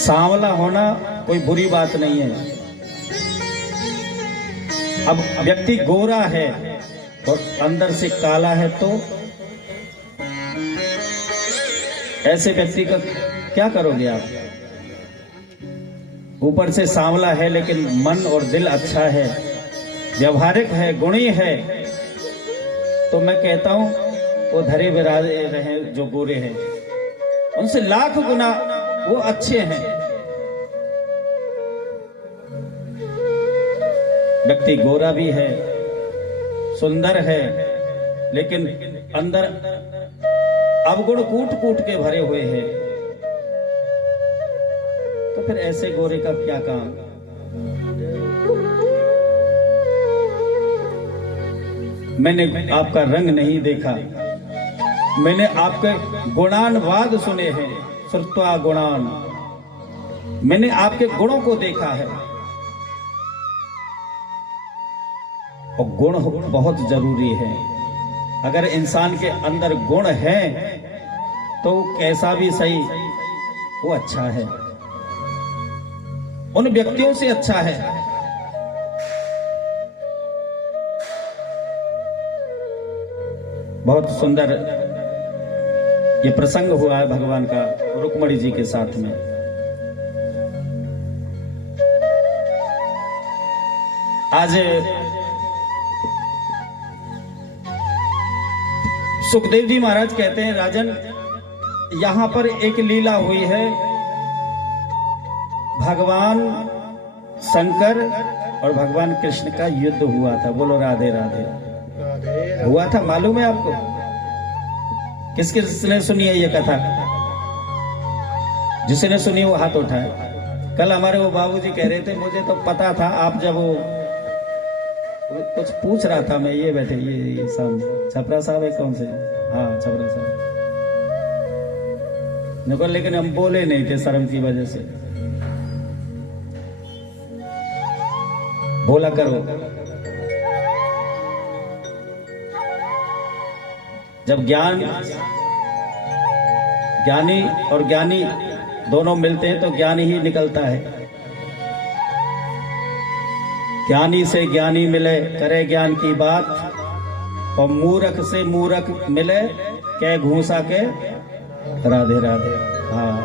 सांवला होना कोई बुरी बात नहीं है। अब व्यक्ति गोरा है और अंदर से काला है तो ऐसे व्यक्ति का क्या करोगे आप? ऊपर से सांवला है लेकिन मन और दिल अच्छा है, व्यवहारिक है, गुणी है, तो मैं कहता हूं वो धरे बिराजे रहे जो गोरे हैं, उनसे लाख गुना वो अच्छे हैं। व्यक्ति गोरा भी है, सुंदर है, लेकिन अंदर अवगुण कूट कूट के भरे हुए हैं, तो फिर ऐसे गोरे का क्या काम? मैंने आपका रंग नहीं देखा, मैंने आपके गुणानवाद सुने हैं, श्रुत्वा गुणान, मैंने आपके गुणों को देखा है। और गुण बहुत जरूरी है। अगर इंसान के अंदर गुण है तो कैसा भी सही वो अच्छा है, उन व्यक्तियों से अच्छा है। बहुत सुंदर ये प्रसंग हुआ है भगवान का रुक्मणी जी के साथ में। आज सुखदेव जी महाराज कहते हैं, राजन यहां पर एक लीला हुई है, भगवान शंकर और भगवान कृष्ण का युद्ध हुआ था। बोलो राधे राधे। हुआ था, मालूम है आपको? किस किसने सुनी है ये कथा? जिसने सुनी वो हाथ उठाए। कल हमारे वो बाबूजी कह रहे थे, मुझे तो पता था, आप जब वो कुछ पूछ रहा था, मैं ये बैठे ये सामने छपरा साहब है, कौन से? हाँ छपरा साहब। देखो लेकिन हम बोले नहीं थे शर्म की वजह से। बोला करो। जब ज्ञानी और ज्ञानी दोनों मिलते हैं तो ज्ञान ही निकलता है। ज्ञानी से ज्ञानी मिले करे ज्ञान की बात, और मूर्ख से मूर्ख मिले कह घूसा के राधे राधे। हाँ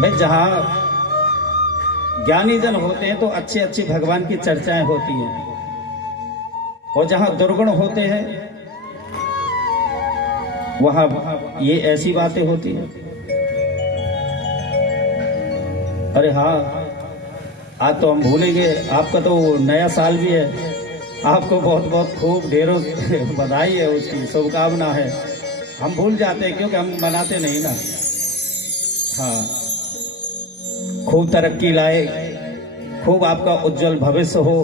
भाई, जहां ज्ञानी जन होते हैं तो अच्छी अच्छी भगवान की चर्चाएं होती हैं, और जहां दुर्गुण होते हैं वहां ये ऐसी बातें होती हैं। अरे हाँ, आज तो हम भूलेंगे, आपका तो नया साल भी है, आपको बहुत बहुत खूब ढेरों बधाई है, उसकी शुभकामना है। हम भूल जाते हैं क्योंकि हम मनाते नहीं ना। हाँ, खूब तरक्की लाए, खूब आपका उज्जवल भविष्य हो,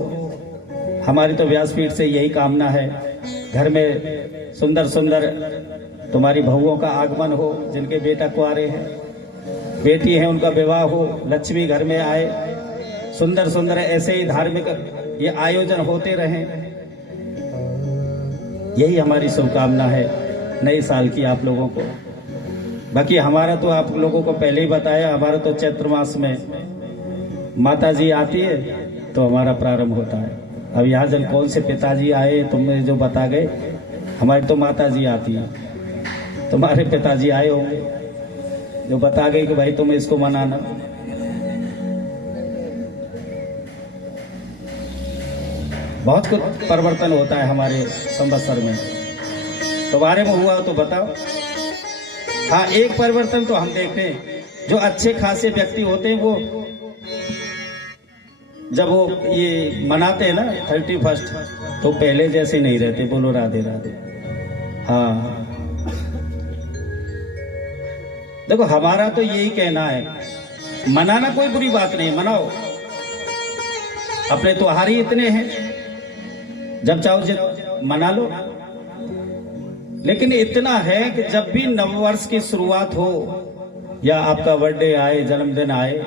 हमारी तो व्यासपीठ से यही कामना है। घर में सुंदर सुंदर तुम्हारी बहुओं का आगमन हो, जिनके बेटा कुंवारे हैं, बेटी है उनका विवाह हो, लक्ष्मी घर में आए, सुंदर सुंदर ऐसे ही धार्मिक ये आयोजन होते रहें, यही हमारी शुभकामना है नए साल की आप लोगों को। बाकी हमारा तो आप लोगों को पहले ही बताया, हमारा तो चैत्र मास में माता जी आती है तो हमारा प्रारंभ होता है। अब यहाँ जन कौन से पिताजी आए तुमने जो बता गए, हमारी तो माता जी आती है, तुम्हारे पिताजी आए होंगे जो बता गए कि भाई तुम्हें इसको मनाना। बहुत कुछ परिवर्तन होता है हमारे संवत्सर में, तुम्हारे में हुआ तो बताओ। हाँ, एक परिवर्तन तो हम देखते हैं, जो अच्छे खासे व्यक्ति होते हैं वो जब वो ये मनाते हैं ना 31 तो पहले जैसे नहीं रहते। बोलो राधे राधे। हाँ देखो, हमारा तो यही कहना है, मनाना कोई बुरी बात नहीं, मनाओ, अपने त्योहार ही इतने हैं, जब चाहो जब मना लो। लेकिन इतना है कि जब भी नववर्ष की शुरुआत हो या आपका बर्थडे आए, जन्मदिन आए,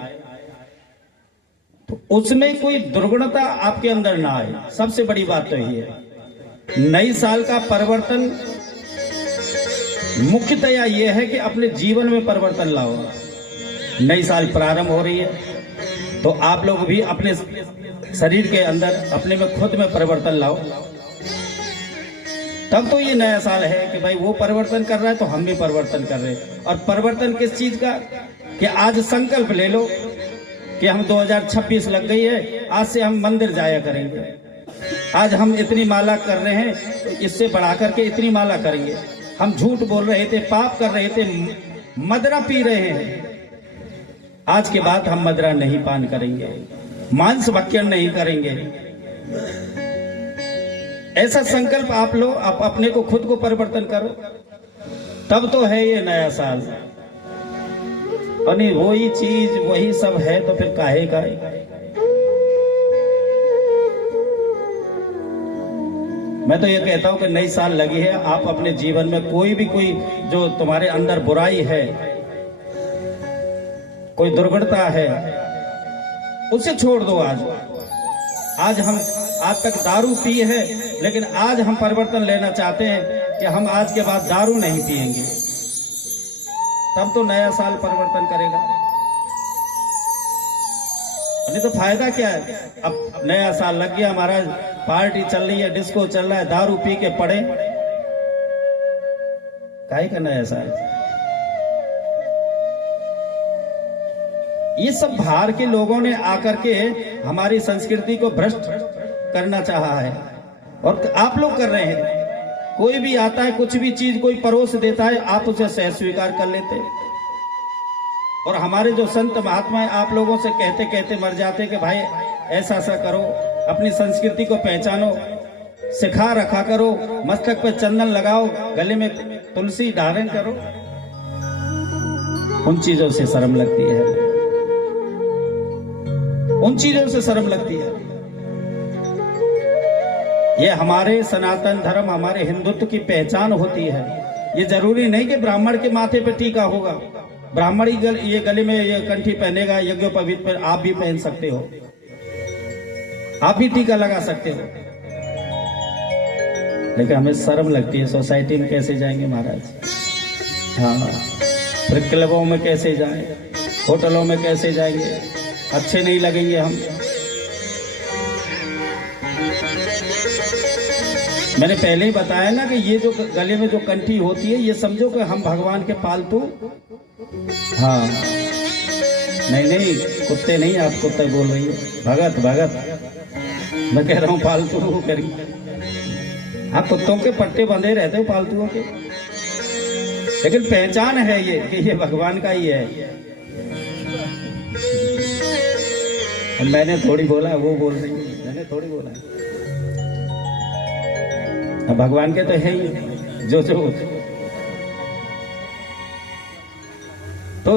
तो उसमें कोई दुर्गुणता आपके अंदर ना आए। सबसे बड़ी बात तो यही है। नई साल का परिवर्तन मुख्यतया यह है कि अपने जीवन में परिवर्तन लाओ। नई साल प्रारंभ हो रही है, तो आप लोग भी अपने शरीर के अंदर अपने में खुद में परिवर्तन लाओ। तब तो ये नया साल है कि भाई वो परिवर्तन कर रहा है तो हम भी परिवर्तन कर रहे हैं। और परिवर्तन किस चीज का, कि आज संकल्प ले लो कि हम 2026 लग गई है, आज से हम मंदिर जाया करेंगे। आज हम इतनी माला कर रहे हैं तो इससे बढ़ा करके इतनी माला करेंगे। हम झूठ बोल रहे थे, पाप कर रहे थे, मदरा पी रहे हैं, आज के बाद हम मदरा नहीं पान करेंगे, मांस भक्षण नहीं करेंगे। ऐसा संकल्प आप लो, आप अपने को खुद को परिवर्तन करो, तब तो है ये नया साल। और नहीं वही चीज वही सब है तो फिर काहे का। मैं तो ये कहता हूं कि नई साल लगी है, आप अपने जीवन में कोई जो तुम्हारे अंदर बुराई है, कोई दुर्घटना है, उसे छोड़ दो। आज हम आज तक दारू पी है, लेकिन आज हम परिवर्तन लेना चाहते हैं कि हम आज के बाद दारू नहीं पिएंगे। तब तो नया साल परिवर्तन करेगा। नहीं तो फायदा क्या है। अब नया साल लग गया, हमारा पार्टी चल रही है, डिस्को चल रहा है, दारू पी के पड़े, काहे का नया साल। ये सब बाहर के लोगों ने आकर के हमारी संस्कृति को भ्रष्ट करना चाहा है, और आप लोग कर रहे हैं। कोई भी आता है, कुछ भी चीज कोई परोस देता है, आप उसे सह स्वीकार कर लेते हैं। और हमारे जो संत महात्मा है, आप लोगों से कहते कहते मर जाते कि भाई ऐसा ऐसा करो, अपनी संस्कृति को पहचानो, सिखा रखा करो, मस्तक पे चंदन लगाओ, गले में तुलसी धारण करो। उन चीजों से शर्म लगती है, उन चीजों से शर्म लगती है। ये हमारे सनातन धर्म, हमारे हिंदुत्व की पहचान होती है। ये जरूरी नहीं कि ब्राह्मण के माथे पे टीका होगा, ब्राह्मण ही ये गले में ये कंठी पहनेगा, यज्ञोपवीत पर आप भी पहन सकते हो, आप भी टीका लगा सकते हो। लेकिन हमें शर्म लगती है, सोसाइटी में कैसे जाएंगे महाराज। हाँ, फिर क्लबों में कैसे जाएं, होटलों में कैसे जाएंगे, अच्छे नहीं लगेंगे हम। मैंने पहले ही बताया ना कि ये जो गले में जो कंठी होती है, ये समझो कि हम भगवान के पालतू। हाँ, नहीं कुत्ते नहीं, आप कुत्ते बोल रही हो, भगत मैं कह रहा हूँ पालतू को करिए। हाँ, कुत्तों के पट्टे बंधे रहते हो पालतुओं के, लेकिन पहचान है ये कि ये भगवान का ही है। मैंने थोड़ी बोला, वो बोल रही है, मैंने थोड़ी बोला। भगवान के तो है ही जो तो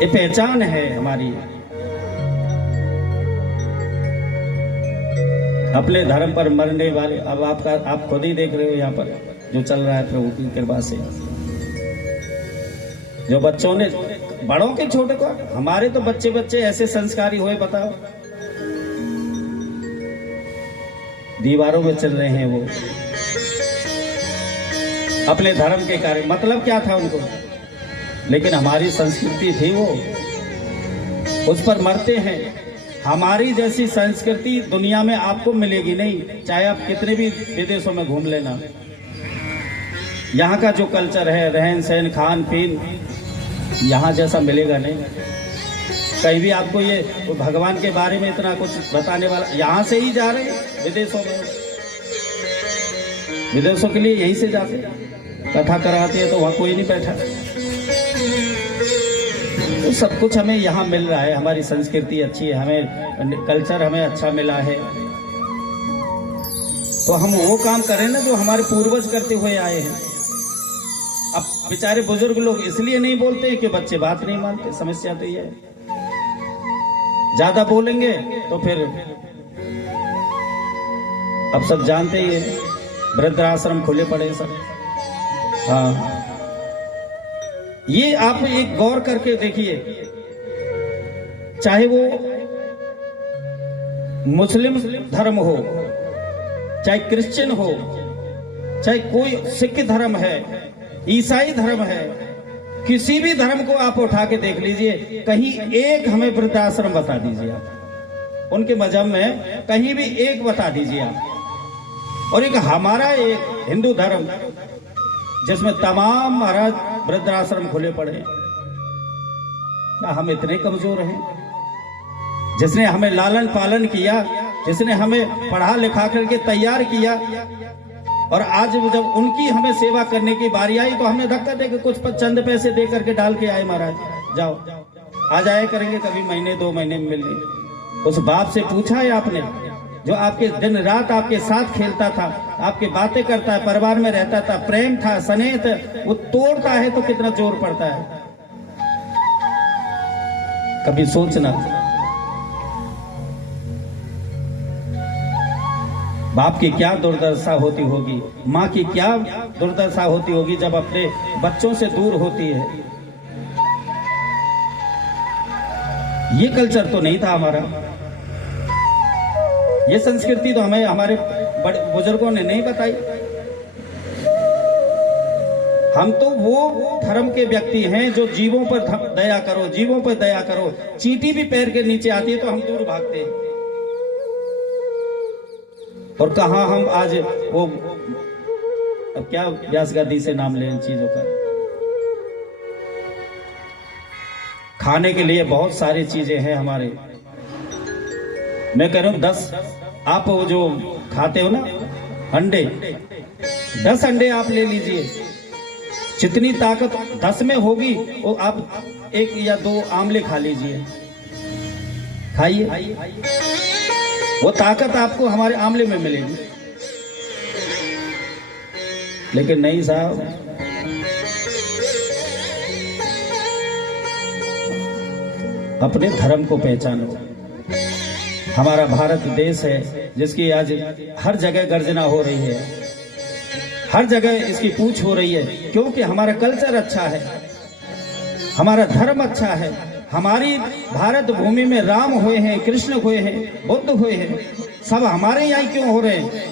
ये पहचान है हमारी। अपने धर्म पर मरने वाले, अब आप खुद ही देख रहे हो यहाँ पर जो चल रहा है प्रभु की कृपा से। जो बच्चों ने, बड़ों के छोटे को, हमारे तो बच्चे ऐसे संस्कारी हुए, बताओ, दीवारों में चल रहे हैं वो अपने धर्म के कार्य। मतलब क्या था उनको, लेकिन हमारी संस्कृति थी वो, उस पर मरते हैं। हमारी जैसी संस्कृति दुनिया में आपको मिलेगी नहीं, चाहे आप कितने भी विदेशों में घूम लेना। यहाँ का जो कल्चर है, रहन सहन, खान पीन, यहाँ जैसा मिलेगा नहीं कहीं भी। आपको ये भगवान के बारे में इतना कुछ बताने वाला, यहाँ से ही जा रहे हैं विदेशों में, विदेशों के लिए यहीं से जाते, कथा कराती है तो वहां कोई नहीं बैठा। तो सब कुछ हमें यहाँ मिल रहा है, हमारी संस्कृति अच्छी है, हमें कल्चर हमें अच्छा मिला है, तो हम वो काम करें ना जो हमारे पूर्वज करते हुए आए हैं। अब बेचारे बुजुर्ग लोग इसलिए नहीं बोलते कि बच्चे बात नहीं मानते। समस्या तो ये है, ज्यादा बोलेंगे तो फिर अब सब जानते ही है, वृद्धाश्रम खुले पड़े सब। हाँ, ये आप एक गौर करके देखिए, चाहे वो मुस्लिम धर्म हो, चाहे क्रिश्चियन हो, चाहे कोई सिख धर्म है, ईसाई धर्म है, किसी भी धर्म को आप उठा के देख लीजिए, कहीं एक हमें वृद्धाश्रम बता दीजिए आप, उनके मजहब में कहीं भी एक बता दीजिए आप। और एक हमारा एक हिंदू धर्म जिसमें तमाम महाराज वृद्धाश्रम खुले पड़े हैं। क्या हम इतने कमजोर हैं? जिसने हमें लालन पालन किया, जिसने हमें पढ़ा लिखा करके तैयार किया, और आज जब उनकी हमें सेवा करने की बारी आई तो हमने धक्का देकर कुछ चंद पैसे दे करके डाल के आए, महाराज जाओ आ जाया करेंगे कभी महीने 2 महीने में मिलने। उस बाप से पूछा है आपने जो आपके दिन रात आपके साथ खेलता था, आपके बातें करता है, परिवार में रहता था, प्रेम था, स्नेह था, वो तोड़ता है तो कितना जोर पड़ता है? कभी सोचना। बाप की क्या दुर्दशा होती होगी, माँ की क्या दुर्दशा होती होगी जब अपने बच्चों से दूर होती है। ये कल्चर तो नहीं था हमारा, ये संस्कृति तो हमें हमारे बड़े बुजुर्गों ने नहीं बताई। हम तो वो धर्म के व्यक्ति हैं जो जीवों पर दया करो, जीवों पर दया करो। चींटी भी पैर के नीचे आती है तो हम दूर भागते हैं। और कहा हम आज वो, अब क्या व्यास गादी से नाम लें इन चीजों का। खाने के लिए बहुत सारी चीजें हैं हमारे। मैं कह रहा हूं 10 आप वो जो खाते हो ना अंडे, 10 अंडे आप ले लीजिए, जितनी ताकत 10 में होगी वो आप 1 या 2 आमले खा लीजिए, खाइए, वो ताकत आपको हमारे आमले में मिलेगी। लेकिन नहीं साहब, अपने धर्म को पहचानो। हमारा भारत देश है जिसकी आज हर जगह गर्जना हो रही है, हर जगह इसकी पूछ हो रही है, क्योंकि हमारा कल्चर अच्छा है, हमारा धर्म अच्छा है। हमारी भारत भूमि में राम हुए हैं, कृष्ण हुए हैं, बुद्ध हुए हैं, सब हमारे यहाँ क्यों हो रहे हैं?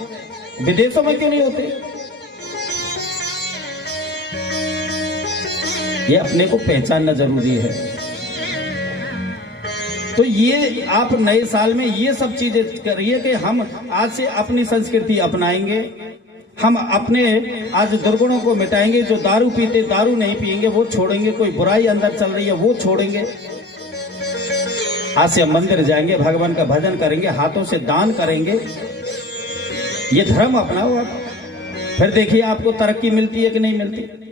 विदेशों में क्यों नहीं होते? ये अपने को पहचानना जरूरी है। तो ये आप नए साल में ये सब चीजें करिए कि हम आज से अपनी संस्कृति अपनाएंगे, हम अपने आज दुर्गुणों को मिटाएंगे। जो दारू पीते दारू नहीं पिएंगे वो छोड़ेंगे, कोई बुराई अंदर चल रही है वो छोड़ेंगे। आज से हम मंदिर जाएंगे, भगवान का भजन करेंगे, हाथों से दान करेंगे। ये धर्म अपनाओ आप, फिर देखिए आपको तरक्की मिलती है कि नहीं मिलती।